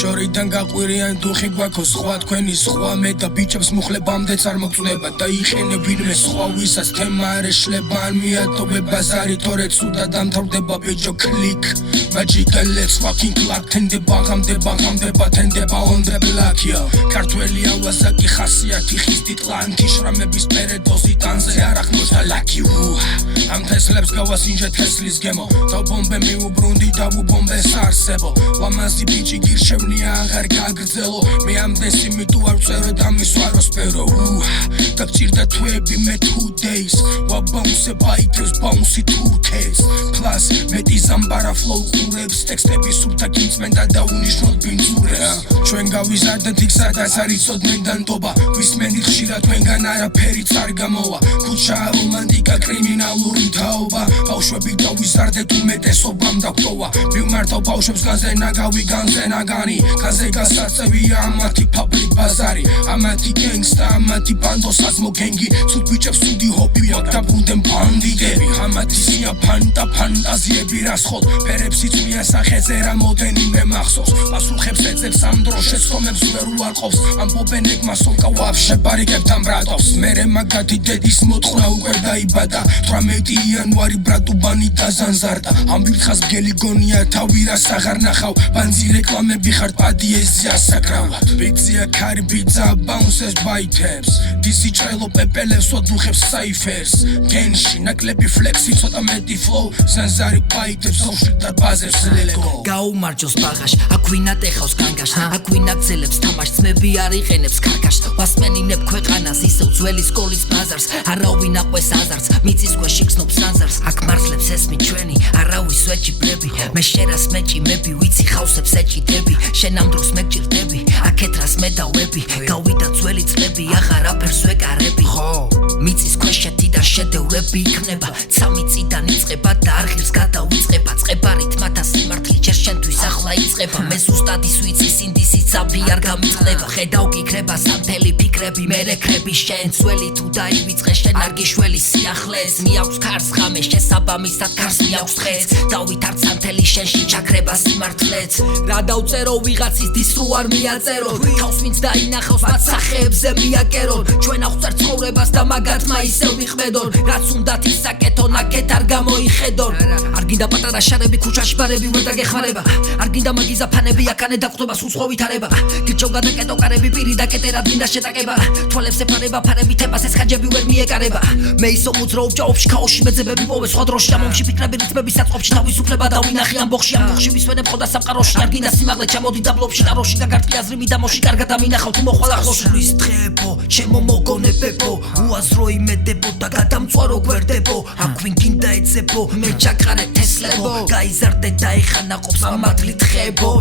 შორიდან გაყვირიან დუხი გვაქოს სხვა თქვენი სხვა მე და ბიჭებს მუხლებამდეც არ მოგწდება და იხენებ ვინმე სხვა ვისაც თემა არ ეშლება ან მიატოვებ ბაზარი თორე ცუდა დამთავრდება ბიჭო კლიკ Magical let's fucking clock თენდება თენდება on the block yo ქართველი ავაზაკი ხასიათი ხისტი ტლანკი შრამების პერედოზი ტანზე არ ახმოშა lucky ამ თესლებს გავასინჯე თესლის გემო დავბომბე მიუბრუნდი დავუბომბე სარსებო ლამაზი ბიჭი გირჩევნია აღარ გაგრძელო მე ამდენ სიმიტუ არ ვწერო და მისვარო სპერო და გჭირდა თვეები მე 2 days ვაბაუნსე ბაიტებს ბაუნსი 2Ks plus მეტი ზამბარა flow ყურებს ტექსტები სუფთა კინწმენდა და უნიშნოდ ბინძურებს ჩვენ გავიზარდეთ იქ სადაც არ იცოდნენ დანტობა ვისმენით ხშირად თქვენგან არაფერიც არ გამოვა ქუჩა რომანტიკა კრიმინალური თაობა ბავშვები გავიზარდეთ უმეტესობამ დაგტოვა მივმართავ ბავშვებს განზე ნაგავი განზე ნაგანი განზე გასაწევია ამათი public ბაზარი ამათი gangsta ამათი ბანდოსაც მოგენგი ცუდ ბიჭებს ცუდი ჰობი აქვს და ბუნდენ ბანდიტები ამათი სია ფანტაზიები რასხოთ ფერებს იწვია სახეზე რა მოდენიმე მახსოვს პასუხებს ეძებს ამ დროს შეცდომებს ვერ უარყოფს ამბობენ ეგ მასოლკა ვაფშე ბარიგებთან ბრატობს მერე მაგათი დედის მოთხრა უკვე დაიბადა 18 იანვარი ბრატუბანი დაზანზარდა ამ ვირთხას გელი გონია თავი რას აღარ ნახავ ბანძი რეკლამები ხარ პადიეზი ასაკრავად ბიძია ქარი ბიძა ბაუნსეს ბაითებს დისი ჭრელო პეპელებს ოდუხებს საიფერს გენში ნაკლები ფლექსი ცოტა მეტი ფლოუ სანზარი ბაითებს აუშვით და ბაზებს ლელეგო გაუმარჯოს ბაღაშ აქვინა ტეხავს განგაშ აქვინა გძელებს თამაშს მები არ იყენებს კარგაშ ვასმენინებ ქვეყანას ისევ ძველი სკოლის ბაზარს არავინ აყვეს აზარს მიწის ქვეშ იგზნობს სანზარს აქ მართლებს ესმი ჩვენი არავის ვეჭიბრები მე შენას მეჭიმები ვიცი ხავსებს ეჭიდები შენ ამ დროს მეგჭირდები აქეთ რას მედავები გავიდა ძველი წლები აღარ აფერს ვეკარები ხო მიწის ქვეშ შეთიდან შედევრები იქნება 3 წიდან იწყება და არღილს გადავიწყება წყებარით მათას სიმართლე ჯერ შენთვის ახლა იწყება მე ზუსტად ის ვიცი სინდისი ძაფი არ გამიწყდება ხედავ გიქრება სამთელი ფიქრები მე რეკრები შენ ძველი თუ დაივიწყე შენ არ გიშველი სიახლეს მიაქვს ქარს ხამე შესაბამისად ქარს მიაქვს დღეს დავით არც სამთელი შენში ჩაქრება სიმართლეც რა დავწერო ვიღაცის დის რო არ მიაწერო თავს ვინც დაინახავს მათ სახეებზე მიაკერონ ჩვენ აღწერ ცხოვრებას და მაგათმა ისევ ვიყვედონ რაც უნდათ ისაკეთონ აქეთ არ გამოიხედონ არ გინდა პატარა შარები ქუჩაში ბარები ვერ დაგეხმარება არ გინდა მაგიზა ფანები აქანე დაგვხვდება სულ ვითარება გიჩვენა გადაკეტო კარები პირი დაკეტერად გინდა შეტაკება თვალებს ეფარება ფარები თემას ეს ხაჯები ვერ მიეკარება მე ისო მოძრაობ ჭაობში ქაოსში მეძებები პოვე სხვა დროში ამომში ფიქრები რითმები საწყობში თავისუფლება დავინახე ამბოხში ვისვენებ ხოდა სამყაროში არ გინდა სიმაღლე ჩამოდი დაბლობში ტაროში გაგარტყი აზრი მიდამოში კარგად დამინახავ თუ მოხვალ ახლოს სულის დღეებო ჩემო მოგონებებო უაზრო იმედებო და გადამწვარო გვერდებო აქვინ გინდა ეძებო მე ჩაკარე თესლებო გაიზარდე და ეხანა ყოფს ამათლით ხებო